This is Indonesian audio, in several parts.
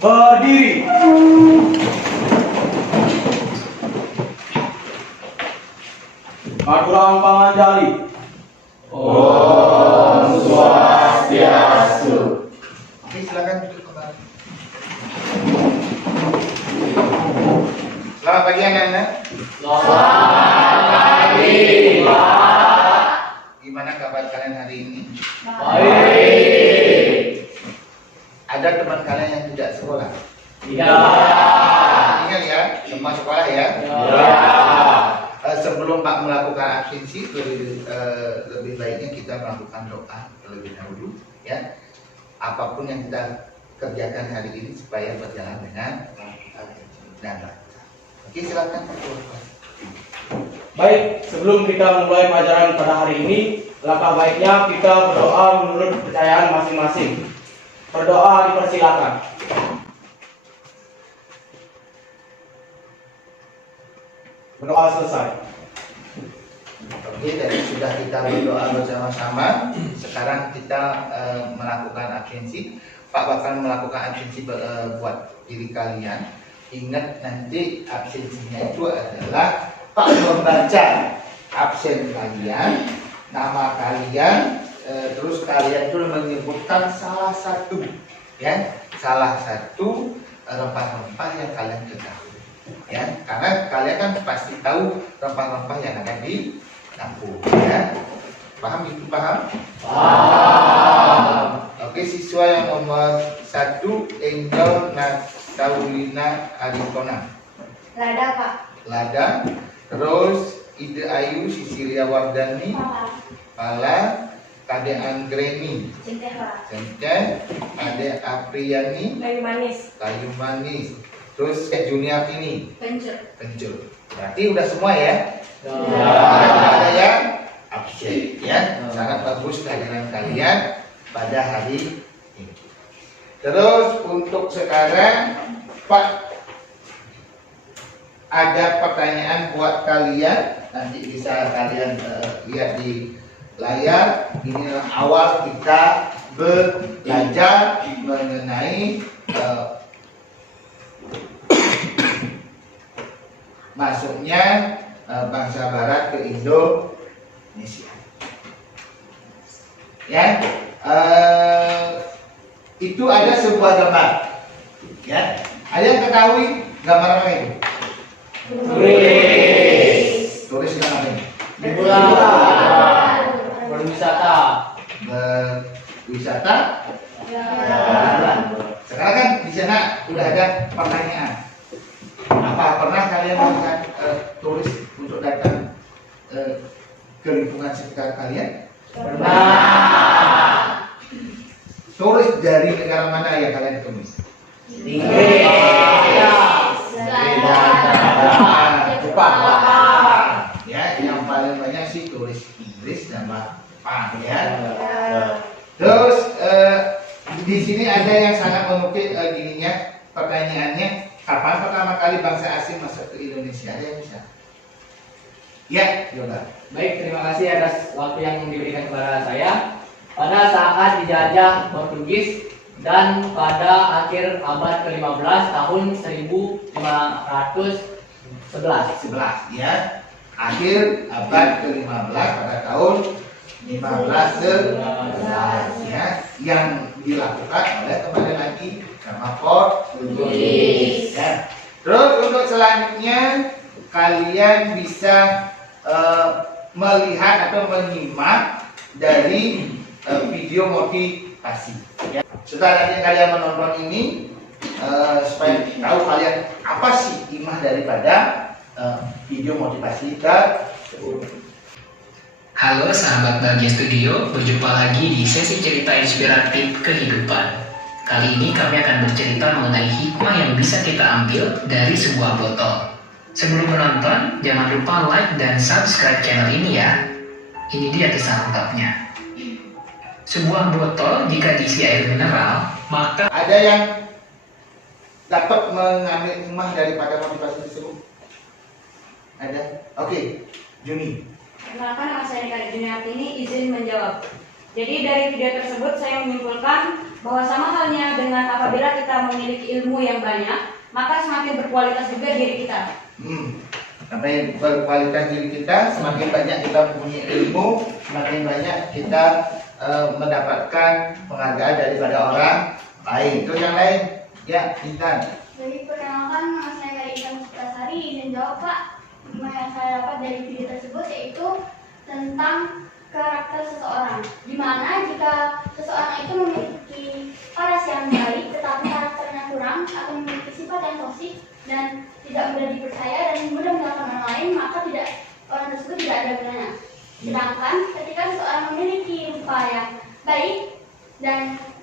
Berdiri. Aturan Panganjali. Om Swastiastu. Oke, silakan duduk kembali. Selamat pagi anak-anak. Selamat pagi, Pak. Gimana kabar kalian hari ini? Baik. Ada teman kalian yang tidak sekolah? Ya. Ingat ya, semua sekolah ya. Ya. Sebelum Pak melakukan absensi, lebih baiknya kita melakukan doa terlebih dahulu ya. Apapun yang kita kerjakan hari ini supaya berjalan dengan lancar. Oke, silakan Pak. Baik, sebelum kita mulai pelajaran pada hari ini, langkah baiknya kita berdoa menurut kepercayaan masing-masing. Berdoa dipersilakan. Berdoa selesai. Oke, dari sudah kita berdoa bersama-sama, sekarang kita melakukan absensi. Pak bakal melakukan absensi buat diri kalian. Ingat nanti absensinya itu adalah Pak membaca absen kalian, nama kalian, terus kalian itu menyebutkan salah satu, ya, salah satu rempah-rempah yang kalian ketahui, ya, karena kalian kan pasti tahu rempah-rempah yang ada di dapur, ya. Paham itu, paham? Paham. Oke, siswa yang nomor 1, Angel Nasaulina Arikona. Lada, Pak. Lada. Terus Ide Ayu Sisilia Wardani. Pala. Kade Anggreni. Cinta, Pak. Centen. Kade Apriani. Kayu manis. Kayu Manis. Terus Juniatini. Pencur. Pencur. Berarti udah semua ya? Ya. Ada yang absen ya. Sangat bagus kehadiran kalian pada hari ini. Terus untuk sekarang Pak ada pertanyaan buat kalian, nanti bisa kalian lihat di layar. Inilah awal kita belajar mengenai masuknya bangsa Barat ke Indonesia. Ya, itu ada sebuah gambar. Ya, ada yang ketahui gambar apa itu? Turis dengan apa ini? Liburan. Berwisata. Berwisata. Sekarang kan di sana udah ada pertanyaan. Apa pernah kalian melihat turis untuk datang ke lingkungan sekitar kalian? Pernah. Turis dari negara mana yang kalian temui? Inggris. Jepang. Ya, yang paling banyak sih turis Inggris dan Jepang ya. Terus di sini ada yang sangat mengukir gininya pertanyaannya, kapan pertama kali bangsa asing masuk ke Indonesia? Ada yang bisa? Ya, coba. Baik, terima kasih atas waktu yang diberikan kepada saya. Pada saat dijajah Portugis dan pada akhir abad ke-15 tahun 1511 ya. Akhir abad ke-15 pada tahun 1511 ya, yang dilakukan oleh kembali lagi sama Portugis ya. Terus untuk selanjutnya kalian bisa melihat atau menyimak dari video motivasi ya. Setelah nanti kalian menonton ini supaya tahu kalian apa sih hikmah daripada video motivasi tersebut. Halo sahabat Bahagia Studio, berjumpa lagi di sesi cerita inspiratif kehidupan. Kali ini kami akan bercerita mengenai hikmah yang bisa kita ambil dari sebuah botol. Sebelum menonton, jangan lupa like dan subscribe channel ini ya. Ini dia kisah lengkapnya. Sebuah botol jika diisi air mineral, maka ada yang dapat mengambil hikmah daripada motivasi tersebut? Ada? Oke, Juni. Perkenalkan, nama saya Nika Juniartini, izin menjawab. Jadi dari video tersebut saya menyimpulkan bahwa sama halnya dengan apabila kita memiliki ilmu yang banyak, maka semakin berkualitas juga diri kita. Semakin berkualitas diri kita, semakin banyak kita mempunyai ilmu, semakin banyak kita mendapatkan penghargaan daripada orang lain. Terus yang lain, ya, Intan. Jadi perkenalkan, nama saya Kak Intan Putrasari. Izin jawab Pak. Hikmah yang saya dapat dari video tersebut yaitu tentang karakter seseorang. Dimana jika seseorang itu memiliki paras yang baik, tetapi karakternya kurang atau memiliki sifat yang toksik dan tidak mudah dipercaya dan mudah menyalahkan orang lain, maka orang tersebut tidak ada gunanya. Sedangkan ketika seseorang memiliki rupa yang baik dan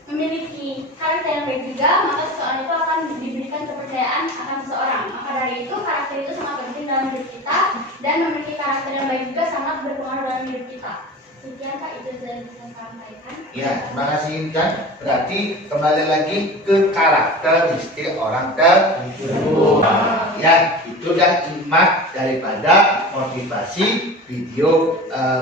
memiliki karakter yang baik juga, maka seseorang itu akan diberikan kepercayaan akan seseorang. Maka dari itu karakter itu sangat penting dalam hidup kita, dan memiliki karakter yang baik juga sangat berpengaruh dalam hidup kita. Sekian Kak, itu yang bisa saya sampaikan. Ya, terima kasih Intan. Berarti kembali lagi ke karakteristik orang tersebut. Ya, itu dah imat daripada motivasi video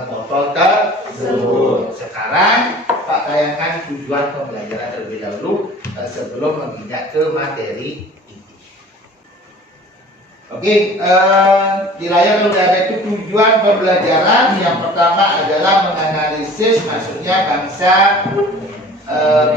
foto tersebut. Sekarang Pak bayangkan tujuan pembelajaran terlebih dahulu sebelum menginjak ke materi inti. Oke, di layar sudah ada itu tujuan pembelajaran. Yang pertama adalah menganalisis masuknya bangsa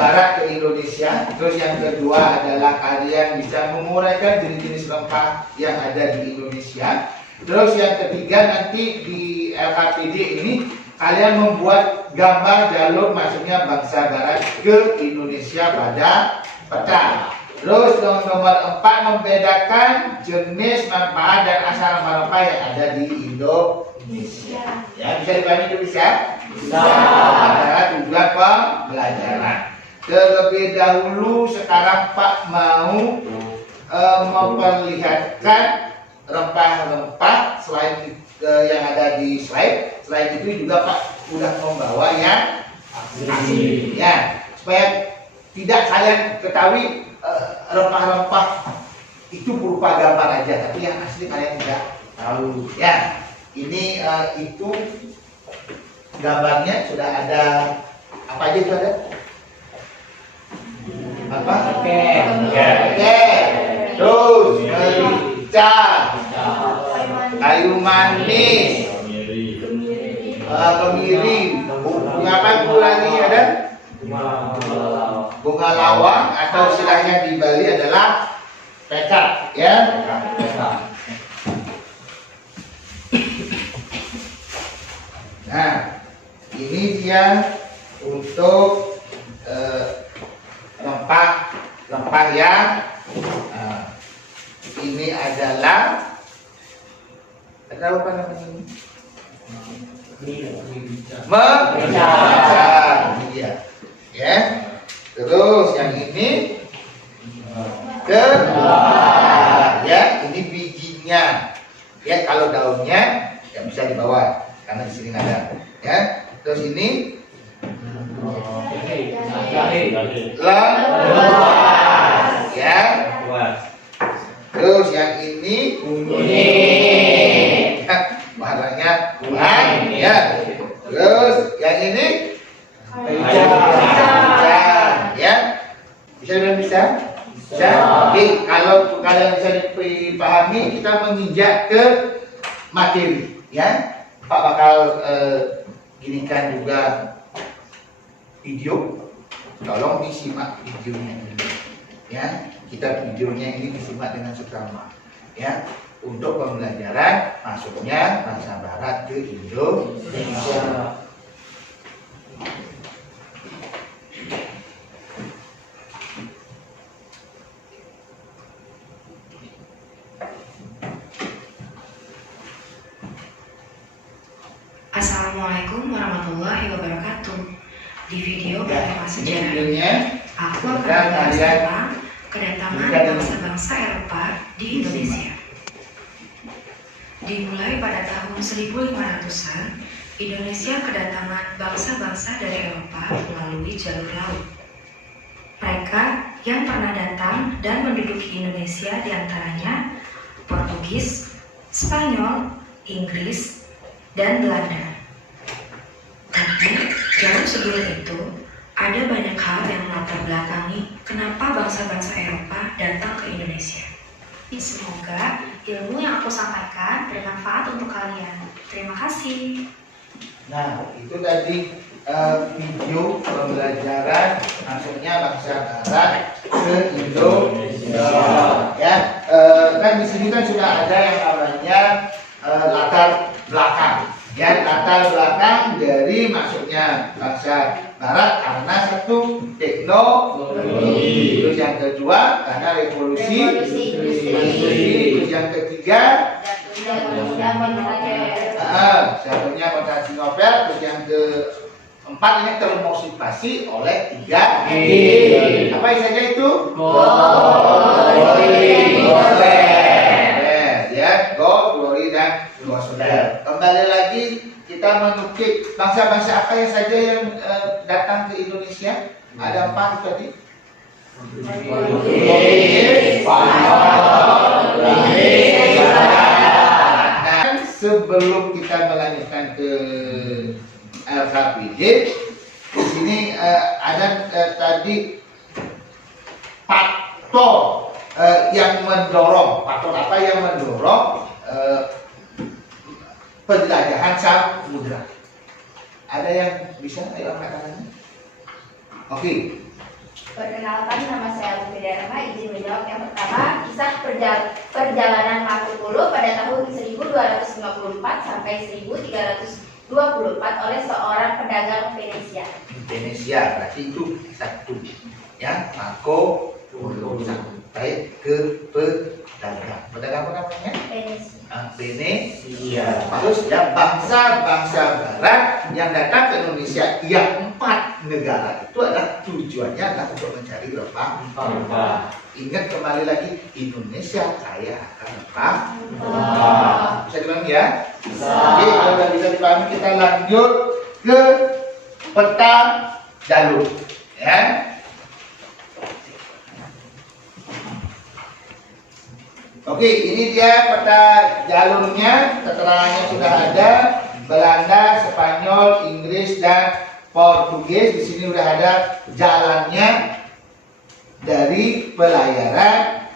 Barat ke Indonesia. Terus yang kedua adalah kalian bisa menguraikan jenis-jenis rempah yang ada di Indonesia. Terus yang ketiga nanti di LKPD ini kalian membuat gambar jalur masuknya bangsa Barat ke Indonesia pada peta. Terus nomor 4 membedakan jenis manfaat dan asal rempah yang ada di Indonesia. Ya, bisa dipahami itu bisa? Bisa. Adalah tujuan pembelajaran. Terlebih dahulu sekarang Pak mau memperlihatkan rempah-rempah selain yang ada di slide. Selain itu juga Pak sudah membawa yang asli. Ya, supaya tidak kalian ketahui rempah-rempah itu berupa gambar aja, tapi yang asli kalian tidak tahu. Ya, ini itu gambarnya sudah ada. Apa aja itu ada? Apa? Oke. Terus merica, kayu manis, kemiri. Apa itu lagi ada? Bunga lawang atau istilahnya di Bali adalah pecak, ya. Nah, ini dia untuk rempah yang ini adalah apa namanya ini? Merica. Ini dia. Ya. Terus yang ini ya, ini bijinya. Ya, kalau daunnya ya bisa dibawa karena di sini ada. Ya. Terus ini lepas. Ya. Terus yang ini kuning. Warnanya kuning. Ya. Terus yang ini ya, bisa bisa. Oke, kalau kalian bisa dipahami, kita menginjak ke materi, ya. Pak bakal ginikan juga video. Tolong disimak videonya ini, ya. Kita videonya ini disimak dengan seksama, ya. Untuk pembelajaran masuknya bangsa Barat ke Indonesia. Assalamualaikum warahmatullahi wabarakatuh. Di video pertama sejarah, aku akan membahas tentang kedatangan bangsa-bangsa Eropa di Indonesia. Dimulai pada tahun 1500-an, Indonesia kedatangan bangsa-bangsa dari Eropa melalui jalur laut. Mereka yang pernah datang dan menduduki Indonesia diantaranya Portugis, Spanyol, Inggris, dan Belanda. Tapi jauh sebelum itu, ada banyak hal yang melatar belakangi kenapa bangsa-bangsa Eropa datang ke Indonesia. Semoga ilmu yang aku sampaikan bermanfaat untuk kalian. Terima kasih. Nah, itu tadi video pembelajaran masuknya bangsa Barat ke Indonesia. Ya, kan di sini kan sudah ada yang namanya latar belakang. Ya, latar belakang dari masuknya bangsa Barat karena satu teknologi, terus yang kedua karena revolusi industri, terus yang ketiga jatuhnya konsentrasi Nobel, terus yang keempat ini termotivasi oleh 3G. Apa saja itu? Ya, Go, Glory, dan Gospel. Kembali lagi kita menukik bangsa-bangsa apa yang saja yang datang ke Indonesia. Ada 4 tadi. Dan sebelum kita melanjutkan ke LKPD, di sini ada tadi faktor yang mendorong, faktor apa yang mendorong penjelajahan samudra. Ada yang bisa ayo angkat tangannya? Oke. Perkenalkan, nama saya Lufi Dharma. Izin menjawab yang pertama, kisah perjalanan Marco Polo pada tahun 1254 sampai 1324 oleh seorang pedagang Venesia. Venesia berarti itu satu. Ya, Marco Polo sampai ke pedagang. Pedagang apa namanya? Venesia. Venesia. Terus ya bangsa-bangsa Barat yang datang ke Indonesia, yang 4 negara itu adalah tujuannya adalah untuk mencari rempah. Ingat kembali lagi, Indonesia kaya akan rempah. Bisa dipahami ya? Oke, kalau sudah bisa dipahami, kita lanjut ke peta jalur. Ya. Oke, ini dia peta jalurnya, keterangannya sudah ada. Belanda, Spanyol, Inggris, dan Portugis. Di sini sudah ada jalannya dari pelayaran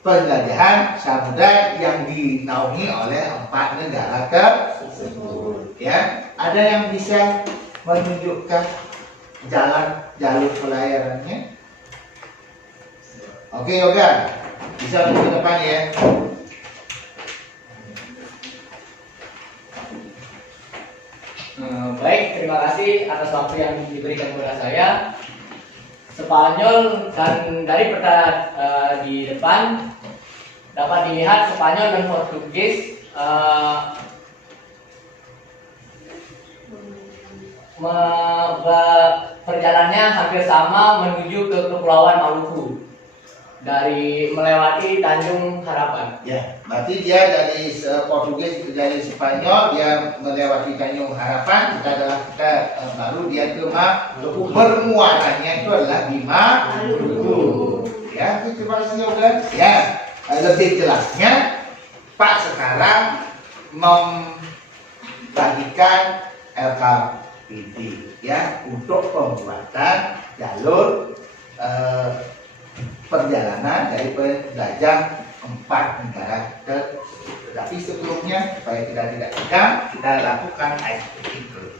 penjelajahan samudra yang dinaungi oleh 4 negara tersebut. Ya, ada yang bisa menunjukkan jalur pelayarannya? Oke, Yoga. Bisa ke depan ya. Baik, terima kasih atas waktu yang diberikan kepada saya. Spanyol, dan dari peta di depan dapat dilihat Spanyol dan Portugis perjalanannya hampir sama menuju ke Kepulauan Maluku dari melewati Tanjung Harapan. Ya, berarti dia dari Portugis dari Spanyol, dia melewati Tanjung Harapan. Kita baru dia ke Maluku. Bermuatannya itu adalah di Maluku. Ya, itu terima kasih Yoga. Ya, lebih jelasnya Pak sekarang membagikan LKPD ya untuk pembuatan jalur perjalanan dari penjelajah 4 negara tapi sebelumnya supaya kita tidak tegang, kita lakukan icebreaking dulu.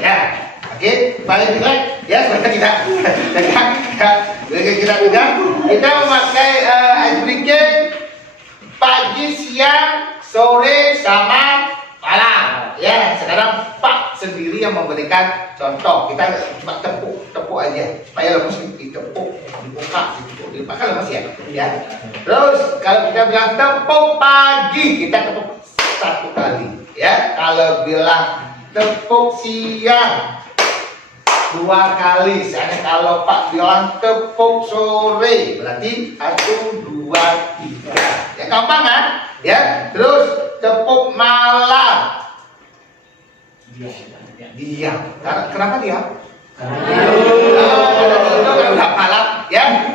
Ya, oke, paling tidak ya supaya tidak tegang, kita tegang, kita memakai icebreaking pagi, siang, sore, sama malam. Ya, sekarang Pak sendiri yang memberikan contoh. Kita cuma tepuk aja supaya lemes, ditepuk, dibuka, dibuka kan lemes ya. Ya. Terus kalau kita bilang tepuk pagi, kita tepuk 1 kali. Ya. Kalau bilang tepuk siang 2 kali. Misalnya kalau Pak bilang tepuk sore, berarti 1, 2, 3. Ya gampang kan? Ya. Terus tepuk malam. Diam. Kenapa diam? Karena malam ya.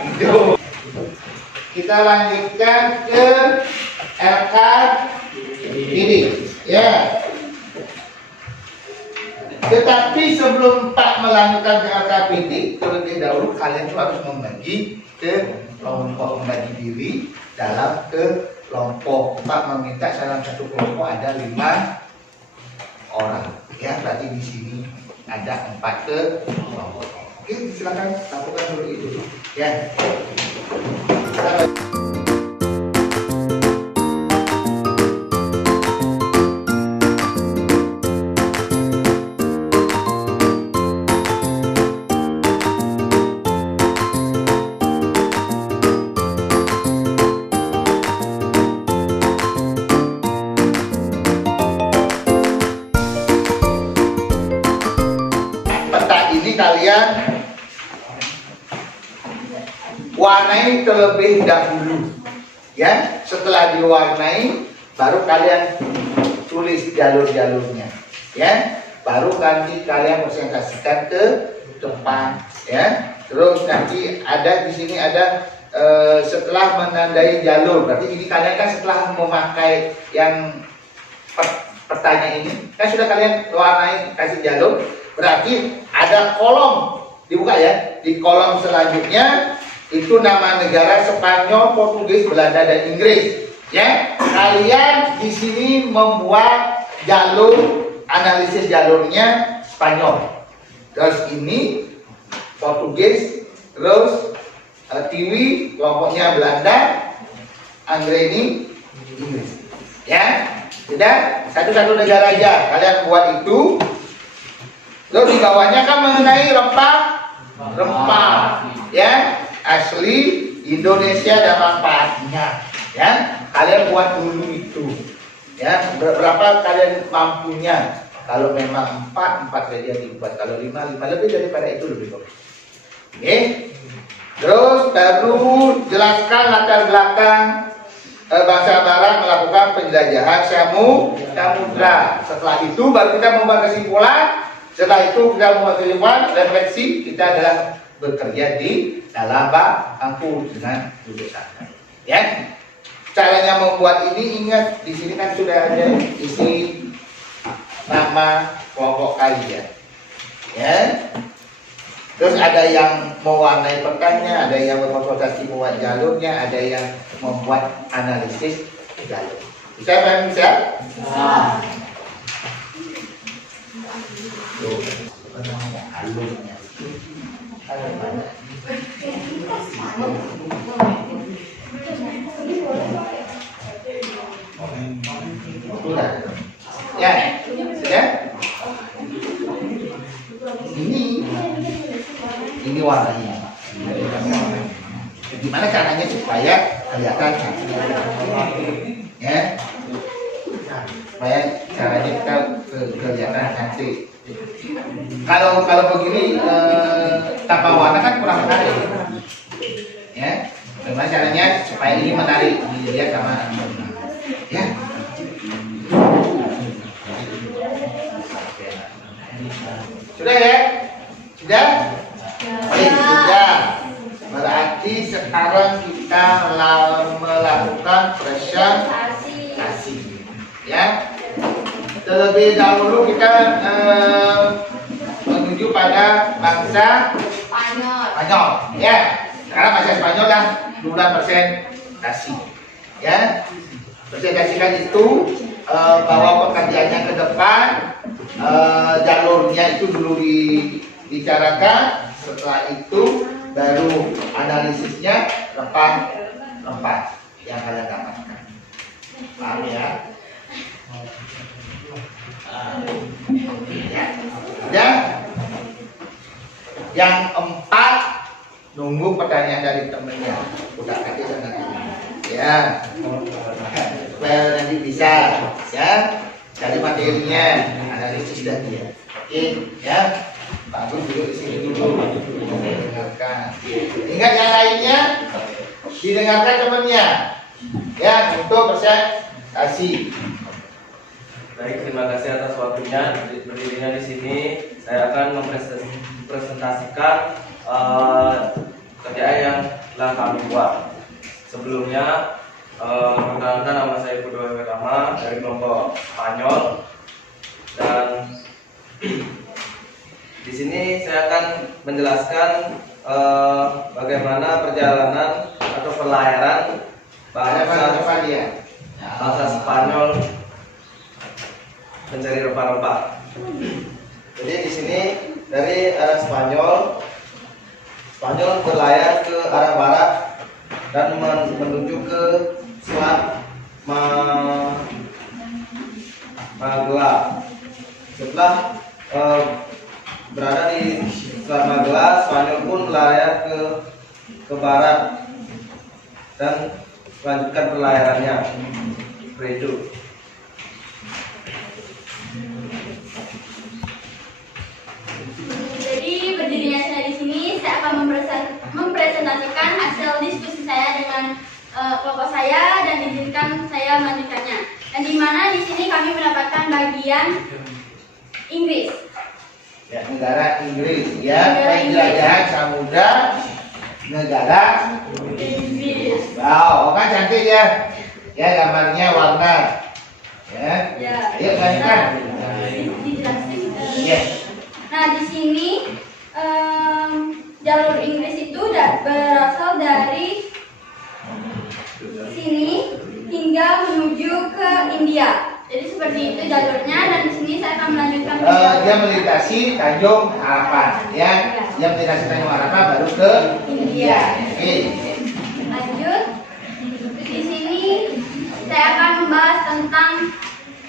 Kita lanjutkan ke LK ini. Ya. Tetapi sebelum Pak melanjutkan ke LKPD, terlebih dahulu kalian tuh harus membagi ke kelompok, membagi diri dalam kelompok. Pak meminta dalam satu kelompok ada 5 orang. Ya, berarti di sini ada 4 kelompok. Oke, silakan lakukan dulu itu. Ya. Kalian warnai terlebih dahulu, ya. Setelah diwarnai, baru kalian tulis jalur-jalurnya, ya. Baru nanti kalian presentasikan ke depan, ya. Terus nanti ada di sini ada setelah menandai jalur, berarti ini kalian kan setelah memakai yang pertanyaan ini, kan sudah kalian warnai kasih jalur. Berarti ada kolom dibuka ya. Di kolom selanjutnya itu nama negara Spanyol, Portugis, Belanda dan Inggris. Ya, kalian di sini membuat jalur, analisis jalurnya Spanyol. Terus ini Portugis, terus Tiwi kelompoknya Belanda, Anggreni Inggris. Ya, sudah satu-satu negara aja kalian buat itu. Lalu di bawahnya kan mengenai rempah, ya, asli Indonesia dan manfaatnya, ya. Kalian buat dulu itu, ya. Berapa kalian mampunya? Kalau memang 4 saja dibuat. Kalau 5 lebih daripada itu lebih bagus. Oke. Terus baru jelaskan latar belakang bangsa Barat melakukan penjelajahan samudra. Setelah itu baru kita membuat kesimpulan. Setelah itu kita membuat kesimpulan, refleksi, kita adalah bekerja di dalam bangku dengan duduk santai. Ya, caranya membuat ini ingat di sini kan sudah ada isi nama kelompok kalian. Ya, terus ada yang mewarnai petanya, ada yang berkonsultasi membuat jalurnya, ada yang membuat analisis jalur. Bisa paham bisa? Alurnya ya, sudah. Ini warnanya. Gimana caranya supaya kelihatan cantik? Ya, supaya caranya kita kelihatan cantik. Kalau begini tanpa warna kan kurang menarik, ya. Bagaimana caranya supaya ini menarik dilihat sama ya. Sudah ya? Sudah? Baik, sudah. Berarti sekarang kita melakukan presentasi, ya. Terlebih dahulu kita menuju pada bangsa Spanyol. Ya, sekarang bahasa Spanyol lah duluan presentasi. Ya, presentasikan itu bawa pekerjaannya ke depan, jalurnya itu dulu dibicarakan. Setelah itu baru analisisnya rempah yang kalian dapatkan. Paham ya? Dan yang 4 nunggu pertanyaan dari temennya. Udah kasih sana ya, supaya nanti bisa ya cari materinya, analisis dan dia. Oke ya, bagus dulu di sini dulu dengarkan. Ingat yang lainnya didengarkan temennya ya untuk presentasi. Baik, terima kasih atas waktunya. Berdirinya di sini, saya akan mempresentasikan kerjaan yang telah kami buat. Sebelumnya, perkenalkan nama saya Pudo Rama dari kelompok Spanyol, dan saya akan menjelaskan bagaimana perjalanan atau pelayaran bangsa Spanyol mencari rempah-rempah. Jadi di sini dari arah Spanyol berlayar ke arah barat dan menuju ke Selat Magela. Setelah berada di Selat Magela, Spanyol pun berlayar ke barat dan melanjutkan pelayarannya. Seperti itu. Jadi berdirinya saya di sini, saya akan mempresentasikan hasil diskusi saya dengan kelompok saya dan izinkan saya melanjutkannya. Dan di mana di sini kami mendapatkan bagian Inggris. Ya, negara Inggris, ya, penjelajahan samudra negara Inggris. Wow, kan cantik ya. Ya, gambarnya warna. Ya. Ya. Ayo lanjutkan. Dijelasin. Ya. Nah, di sini jalur Inggris itu berasal dari sini hingga menuju ke India. Jadi seperti itu jalurnya, dan di sini saya akan melanjutkan. Dia melintasi Tanjung Harapan, ya. Dia melintasi Tanjung Harapan baru ke India. Oke. Lanjut. Di sini saya akan membahas tentang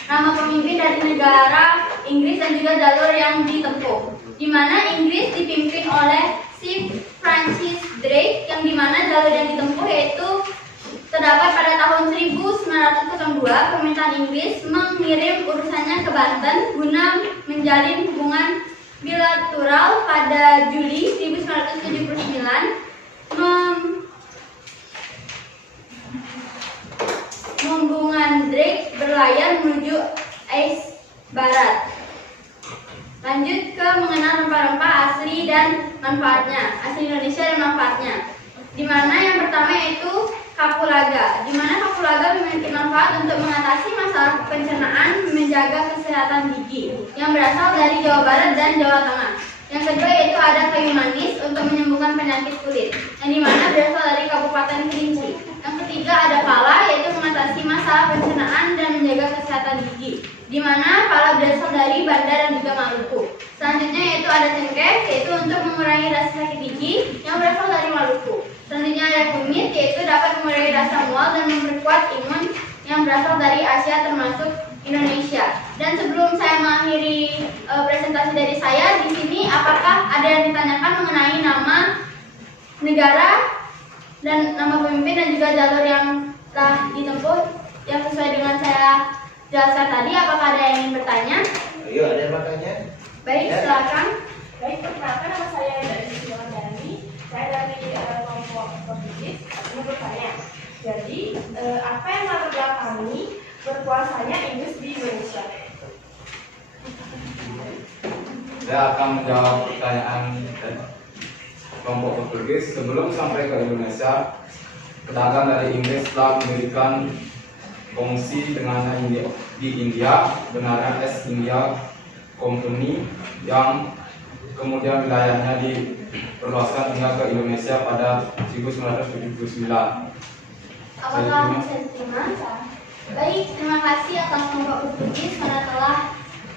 nama pemimpin dari negara Inggris dan juga jalur yang ditempuh. Di mana Inggris dipimpin oleh Sir Francis Drake, yang dimana jalur yang ditempuh yaitu terdapat pada tahun 1902 pemerintahan Inggris mengirim urusannya ke Banten guna menjalin hubungan bilateral. Pada Juli 1979 rombongan Drake berlayar menuju Ais Barat. Lanjut ke mengenal rempah-rempah asli dan manfaatnya, asli Indonesia dan manfaatnya. Di mana yang pertama yaitu kapulaga, di mana kapulaga memiliki manfaat untuk mengatasi masalah pencernaan, menjaga kesehatan gigi yang berasal dari Jawa Barat dan Jawa Tengah. Yang kedua yaitu ada kayu manis untuk menyembuhkan penyakit kulit, yang dimana berasal dari Kabupaten Kerinci. Yang ketiga ada pala, yaitu mengatasi masalah pencernaan dan menjaga kesehatan gigi, di mana pala berasal dari Banda dan juga Maluku. Selanjutnya yaitu ada cengkeh, yaitu untuk mengurangi rasa sakit gigi yang berasal dari Maluku. Selanjutnya ada kunyit, yaitu dapat mengurangi rasa mual dan memperkuat imun yang berasal dari Asia termasuk Indonesia. Dan sebelum saya mengakhiri presentasi dari saya di sini, apakah ada yang ditanyakan mengenai nama negara dan nama pemimpin dan juga jalur yang telah ditempuh yang sesuai dengan saya jelaskan tadi? Apakah ada yang ingin bertanya? Ayo, ada yang bertanya? Baik, silakan. Baik, perkenalkan nama saya dari Siwandani. Saya dari kelompok Portugis. Ini bertanya. Jadi, apa yang latar belakangi berkuasanya Inggris di Indonesia? Saya akan menjawab pertanyaan kelompok Portugis. Sebelum sampai ke Indonesia, pedagang dari Inggris telah mendirikan kongsi dengan di India, bernama East India Company, yang kemudian wilayahnya diperluaskan hingga ke Indonesia pada 1979. Apakah bisa diterima? Baik, terima kasih atas kelompok Portugis karena telah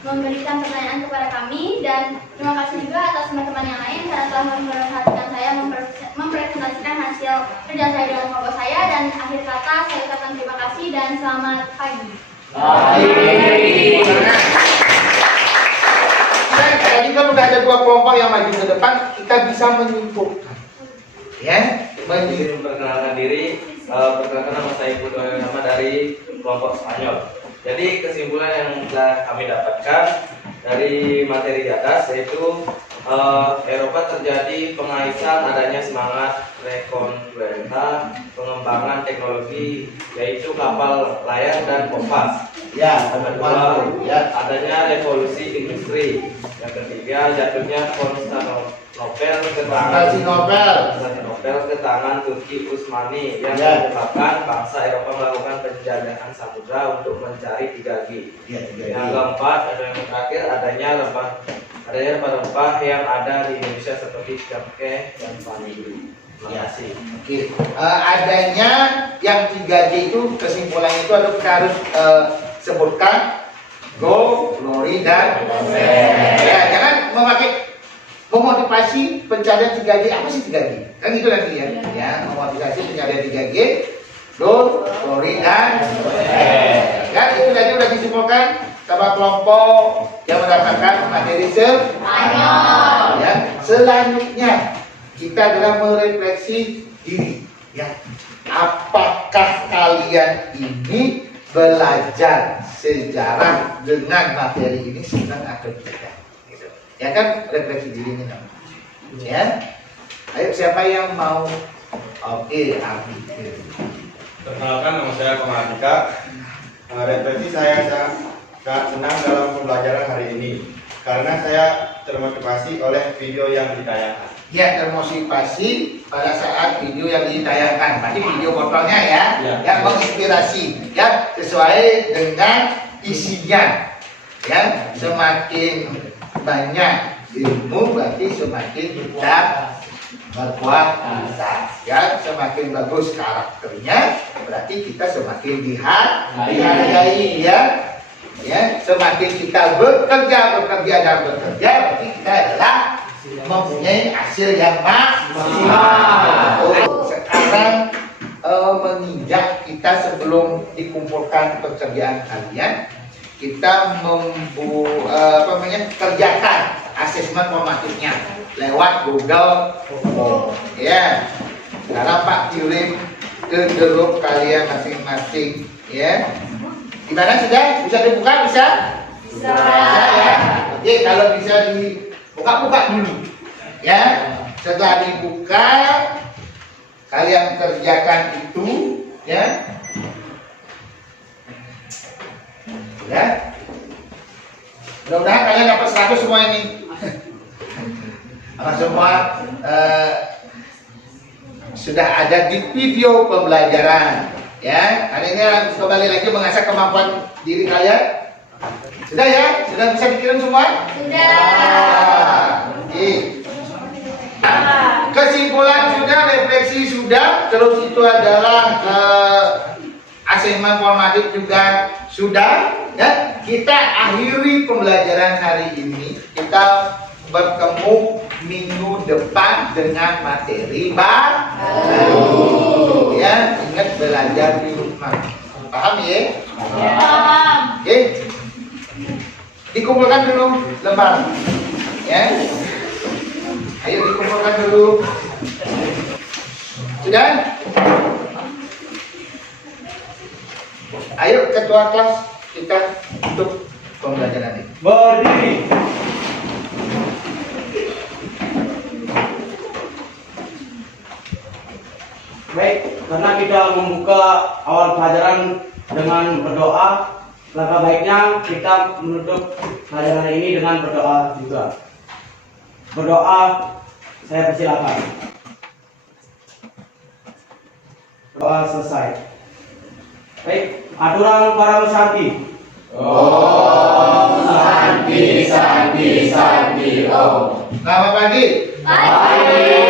memberikan pertanyaan kepada kami, dan terima kasih juga atas teman-teman yang lain karena telah memperhatikan saya mempresentasikan hasil kerja saya dengan kelompok saya. Dan akhir kata saya ucapkan terima kasih dan selamat pagi. Tadi kan udah ada dua kelompok yang maju ke depan, kita bisa menyimpulkan. Ya, Izin memperkenalkan diri, perkenalkan nama saya Putu nama dari kelompok Spanyol. Jadi kesimpulan yang telah kami dapatkan dari materi di atas yaitu Eropa terjadi pengaisan adanya semangat rekonstruenta, pengembangan teknologi yaitu kapal layar dan kompas. Ya, Yang kedua, adanya revolusi industri. Yang ketiga, jatuhnya Konstantinopel ke tangan Turki Utsmani yang menyebabkan bangsa Eropa melakukan penjajahan samudra untuk mencari 3G. Yang keempat, ada yang terakhir, adanya rempah-rempah yang ada di Indonesia seperti cengkeh dan vanili. Terima kasih. Oke. Adanya yang 3G itu kesimpulannya itu kita harus sebutkan go, glory, dan ya, jangan memakai memotivasi pencarian 3G. Apa sih 3G? Kan itu nanti ya. Ya, memotivasi pencarian 3G, go, glory, dan kan itu tadi sudah disimpulkan sama kelompok yang mendapatkan materi Spanyol. Ya, selanjutnya kita adalah merefleksi diri. Ya, apakah kalian ini belajar sejarah dengan materi ini senang atau tidak? Gitu. Ya kan, refleksi diri ini namanya. Ya, ayo siapa yang mau? Oke, Abi. Perkenalkan, nama saya Komardika. Refleksi saya sangat senang dalam pembelajaran hari ini karena saya termotivasi oleh video yang ditayangkan. Ya, termotivasi pada saat video yang ditayangkan. Berarti video fotonya ya, yang menginspirasi, ya sesuai dengan isinya. Ya, semakin banyak ilmu berarti semakin kita berkualitas. Ya, semakin bagus karakternya berarti kita semakin dihargai. Ya, ya, semakin kita bekerja berarti kita adalah mempunyai hasil yang maksimal. Sekarang menginjak kita sebelum dikumpulkan pekerjaan kalian, kita kerjakan asesmen formatifnya lewat Google Form. Ya, sekarang Pak kirim ke grup kalian masing-masing. Ya, gimana sudah? Bisa dibuka? Bisa ya. Oke, kalau bisa buka dulu. Ya, setelah dibuka kalian kerjakan itu, ya. Ya. Mudah-mudahan kalian dapat 100 semua ini. Karena semua sudah ada di video pembelajaran. Ya, kali ini kembali lagi mengasah kemampuan diri kalian. Sudah ya? Sudah bisa dikirim semua? Sudah. Oke. Kesimpulan sudah, refleksi sudah, terus itu adalah asesmen formatif juga sudah. Ya, kita akhiri pembelajaran hari ini. Kita bertemu minggu depan dengan materi baru. Ya, ingat belajar di rumah. Paham ya? Paham. Oke. Dikumpulkan dulu lembar. Ya. Ayo dikumpulkan dulu. Sudah? Ayo ketua kelas kita tutup pembelajaran ini. Berdiri. Baik, karena kita membuka awal pelajaran dengan berdoa, langkah baiknya kita menutup pelajaran ini dengan berdoa juga. Berdoa, saya persilakan. Doa selesai. Baik, aturan para Santi. Om Santi Santi Santi Om. Selamat pagi. Pagi.